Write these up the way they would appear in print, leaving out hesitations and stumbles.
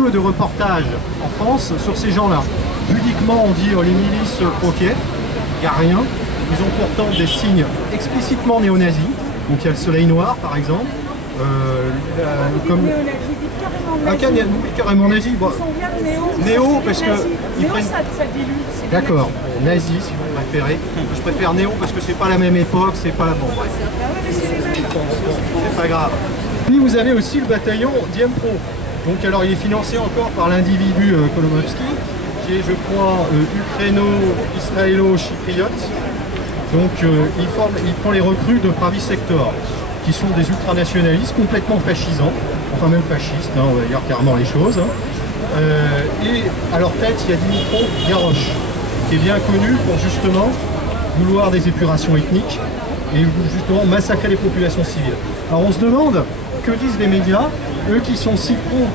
peu de reportages en France sur ces gens-là. Pudiquement, on dit les milices pro-Kiev, il n'y a rien. Ils ont pourtant des signes explicitement néo-nazis. Donc il y a le soleil noir, par exemple. Comme... carrément nazi. Bon. Néo, parce que... Néo, prennent... ça dilue. D'accord, nazi si vous préférez. Je préfère néo parce que c'est pas la même époque, c'est pas... Bon, bref. C'est pas grave. Puis vous avez aussi le bataillon Dniepro. Donc alors il est financé encore par l'individu Kolomovski, qui est je crois ukraino-israélo-chypriote. Donc il prend les recrues de Pravi Sector, qui sont des ultranationalistes complètement fascisants, enfin même fascistes, hein, on va dire clairement les choses. Et à leur tête il y a Dimitro Garoche, qui est bien connu pour justement vouloir des épurations ethniques et justement massacrer les populations civiles. Alors on se demande, que disent les médias, eux qui sont si prompts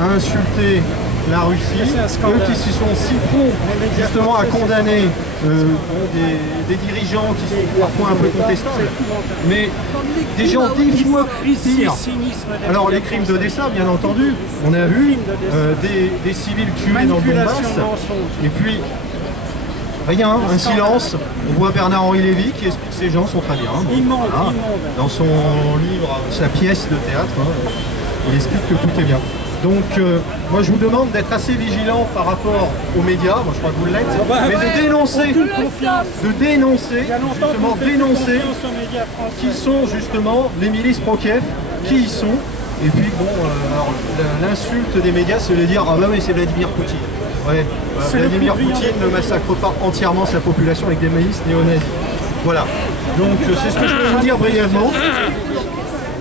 à insulter la Russie, eux qui sont si prompts justement à condamner des dirigeants qui sont parfois un peu contestables, mais des gens 10 fois pires. Alors les crimes d'Odessa, bien entendu, on a vu des civils tués dans le Donbass, et puis rien, un silence. On voit Bernard-Henri Lévy qui explique que ces gens sont très bien. Bon, voilà. Dans son livre, sa pièce de théâtre, hein, il explique que tout est bien. Donc moi je vous demande d'être assez vigilant par rapport aux médias, moi je crois que vous l'êtes, mais de dénoncer, justement dénoncer qui sont justement les milices pro-Kiev, qui y sont. Et puis bon, l'insulte des médias c'est de dire ah bah oui c'est Vladimir Poutine. Ouais, Vladimir Poutine ne massacre pas entièrement sa population avec des milices néo-nazis. Voilà, donc c'est ce que je peux vous dire brièvement.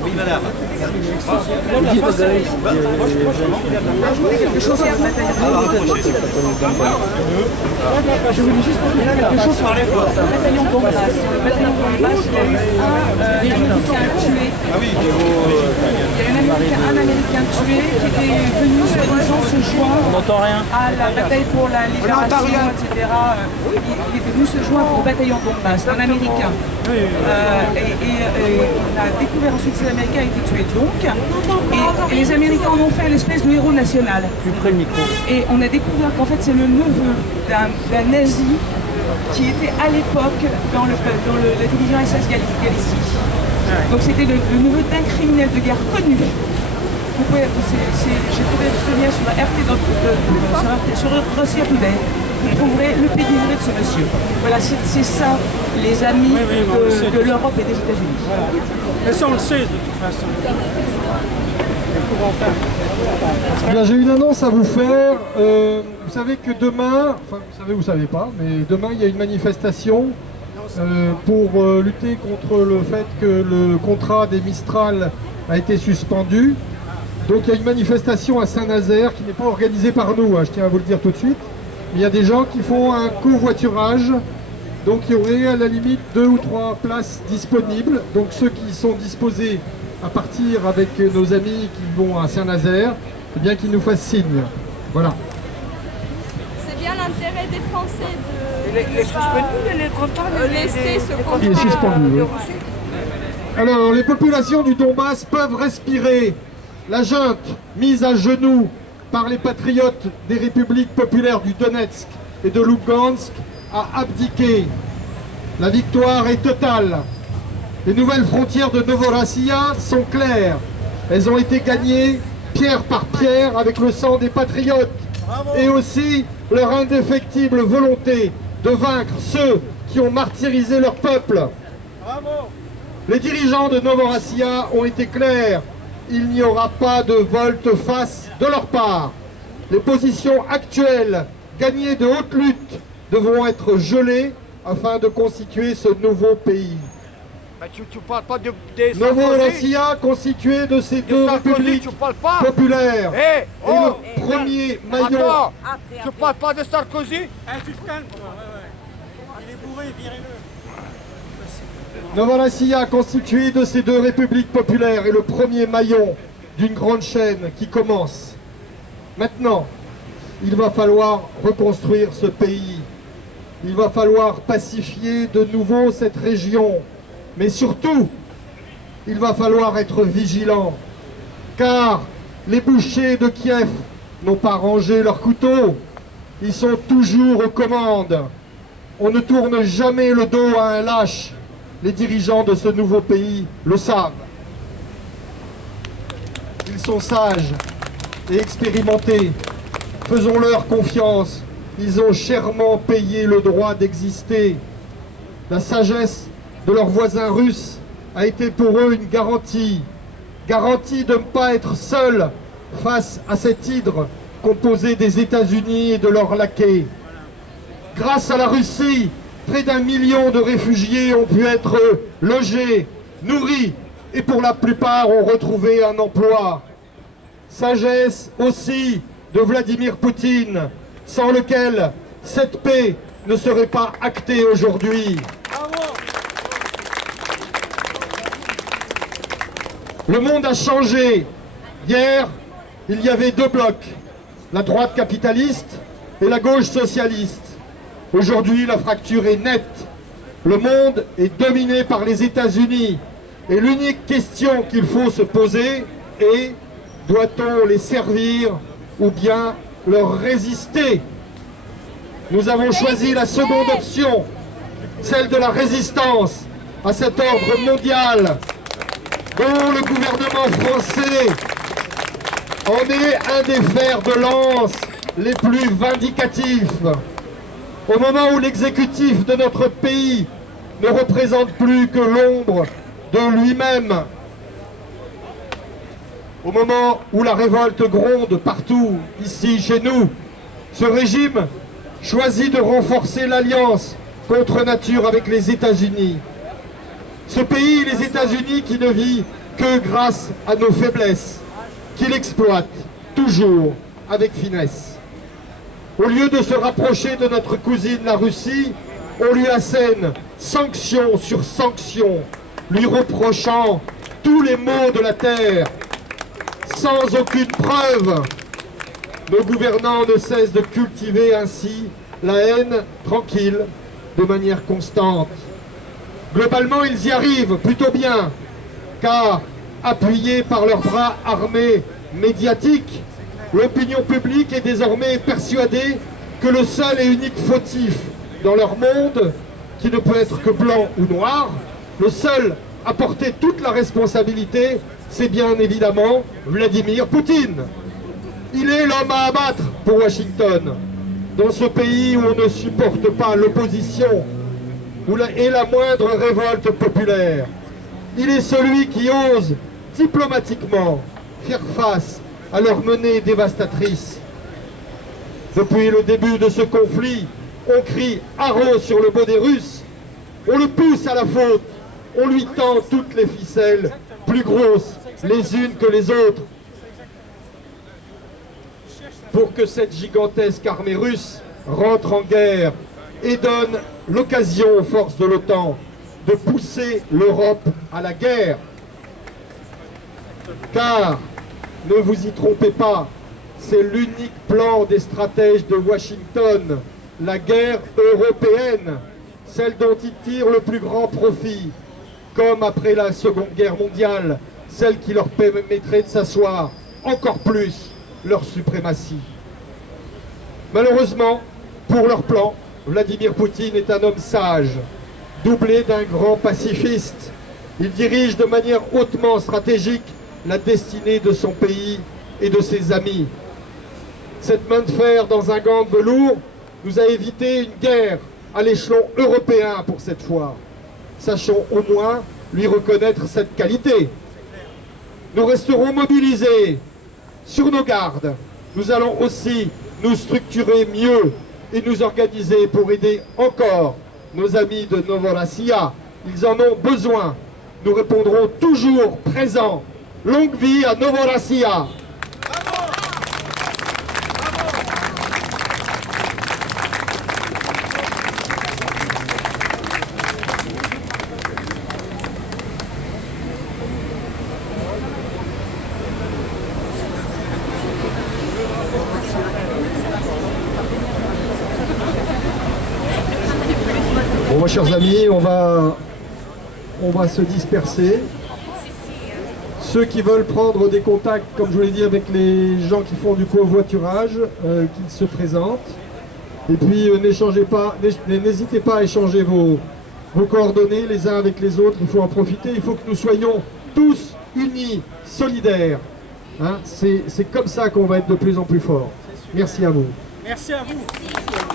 Oui, madame. Je voulais juste dire quelque chose sur le bataillon Donbass. Le bataillon Donbass, il y a eu un Américain tué. Ah oui, il y a eu un Américain tué qui était venu soi-disant se joindre à la bataille pour la libération, etc. Il était venu se joindre au bataillon Donbass, un Américain. Et on a découvert ensuite que ces Américains étaient tués. Donc, et les Américains en ont fait l'espèce de héros national. Plus près le micro. Et on a découvert qu'en fait c'est le neveu d'un nazi qui était à l'époque dans la division SS Galicie. Donc c'était le neveu d'un criminel de guerre connu. Vous pouvez, j'ai trouvé ce lien sur RT, sur Russia Today. Vous trouverez le pédigré de ce monsieur. Voilà, c'est ça, les amis de l'Europe et des États-Unis. Voilà. Mais ça, on le sait de toute façon. Bien, j'ai une annonce à vous faire. Vous savez que demain, enfin vous savez pas, mais demain il y a une manifestation pour lutter contre le fait que le contrat des Mistral a été suspendu. Donc il y a une manifestation à Saint-Nazaire qui n'est pas organisée par nous, hein, je tiens à vous le dire tout de suite. Il y a des gens qui font un covoiturage, donc il y aurait à la limite 2 ou 3 places disponibles. Donc ceux qui sont disposés à partir avec nos amis qui vont à Saint-Nazaire, eh bien qu'ils nous fassent signe. Voilà. C'est bien l'intérêt des Français de Les suspendus, les contrats, laisser ce contrat. Il est suspendu, oui. Alors, les populations du Donbass peuvent respirer. La junte, mise à genoux par les patriotes des républiques populaires du Donetsk et de Lugansk, a abdiqué. La victoire est totale. Les nouvelles frontières de Novorossiya sont claires. Elles ont été gagnées pierre par pierre avec le sang des patriotes et aussi leur indéfectible volonté de vaincre ceux qui ont martyrisé leur peuple. Les dirigeants de Novorossiya ont été clairs. Il n'y aura pas de volte-face de leur part. Les positions actuelles, gagnées de haute lutte, devront être gelées afin de constituer ce nouveau pays. Tu parles pas de Novorossiya, constituée de ces deux républiques populaires, et le premier maillon. Attends, tu parles pas de Sarkozy? Tu te calmes. Il est bourré, virez-le. Novorossiya, constituée de ces deux républiques populaires, est le premier maillon d'une grande chaîne qui commence. Maintenant, il va falloir reconstruire ce pays. Il va falloir pacifier de nouveau cette région. Mais surtout, il va falloir être vigilant. Car les bouchers de Kiev n'ont pas rangé leurs couteaux. Ils sont toujours aux commandes. On ne tourne jamais le dos à un lâche. Les dirigeants de ce nouveau pays le savent. Ils sont sages et expérimentés. Faisons-leur confiance. Ils ont chèrement payé le droit d'exister. La sagesse de leurs voisins russes a été pour eux une garantie. Garantie de ne pas être seuls face à cette hydre composée des États-Unis et de leurs laquais. Grâce à la Russie, près d'1 million de réfugiés ont pu être logés, nourris et pour la plupart ont retrouvé un emploi. Sagesse aussi de Vladimir Poutine, sans lequel cette paix ne serait pas actée aujourd'hui. Le monde a changé. Hier, il y avait 2 blocs, la droite capitaliste et la gauche socialiste. Aujourd'hui, la fracture est nette. Le monde est dominé par les États-Unis. Et l'unique question qu'il faut se poser est: doit-on les servir ou bien leur résister? Nous avons choisi la seconde option, celle de la résistance à cet ordre mondial dont le gouvernement français en est un des fers de lance les plus vindicatifs. Au moment où l'exécutif de notre pays ne représente plus que l'ombre de lui-même, au moment où la révolte gronde partout, ici chez nous, ce régime choisit de renforcer l'alliance contre nature avec les États-Unis. Ce pays, les États-Unis, qui ne vit que grâce à nos faiblesses, qu'il exploite toujours avec finesse. Au lieu de se rapprocher de notre cousine la Russie, on lui assène sanction sur sanction, lui reprochant tous les maux de la terre, sans aucune preuve. Nos gouvernants ne cessent de cultiver ainsi la haine tranquille, de manière constante. Globalement, ils y arrivent plutôt bien, car, appuyés par leurs bras armés médiatiques, l'opinion publique est désormais persuadée que le seul et unique fautif dans leur monde, qui ne peut être que blanc ou noir, le seul à porter toute la responsabilité, c'est bien évidemment Vladimir Poutine. Il est l'homme à abattre pour Washington. Dans ce pays où on ne supporte pas l'opposition et la moindre révolte populaire, il est celui qui ose diplomatiquement faire face à leur menée dévastatrice. Depuis le début de ce conflit, on crie haro sur le dos des Russes, on le pousse à la faute, on lui tend toutes les ficelles, plus grosses les unes que les autres, pour que cette gigantesque armée russe rentre en guerre et donne l'occasion aux forces de l'OTAN de pousser l'Europe à la guerre. Car, ne vous y trompez pas, c'est l'unique plan des stratèges de Washington, la guerre européenne, celle dont ils tirent le plus grand profit, comme après la Seconde Guerre mondiale, celle qui leur permettrait de s'asseoir encore plus leur suprématie. Malheureusement, pour leur plan, Vladimir Poutine est un homme sage, doublé d'un grand pacifiste. Il dirige de manière hautement stratégique la destinée de son pays et de ses amis. Cette main de fer dans un gant de velours nous a évité une guerre à l'échelon européen pour cette fois. Sachons au moins lui reconnaître cette qualité. Nous resterons mobilisés sur nos gardes. Nous allons aussi nous structurer mieux et nous organiser pour aider encore nos amis de Novorossiya. Ils en ont besoin. Nous répondrons toujours présents. Longue vie à Novorossiya. Bon, chers amis, on va se disperser Ceux qui veulent prendre des contacts, comme je vous l'ai dit, avec les gens qui font du covoiturage, qu'ils se présentent. Et puis n'hésitez pas à échanger vos coordonnées les uns avec les autres. Il faut en profiter, il faut que nous soyons tous unis, solidaires. Hein, c'est comme ça qu'on va être de plus en plus forts. Merci à vous. Merci à vous.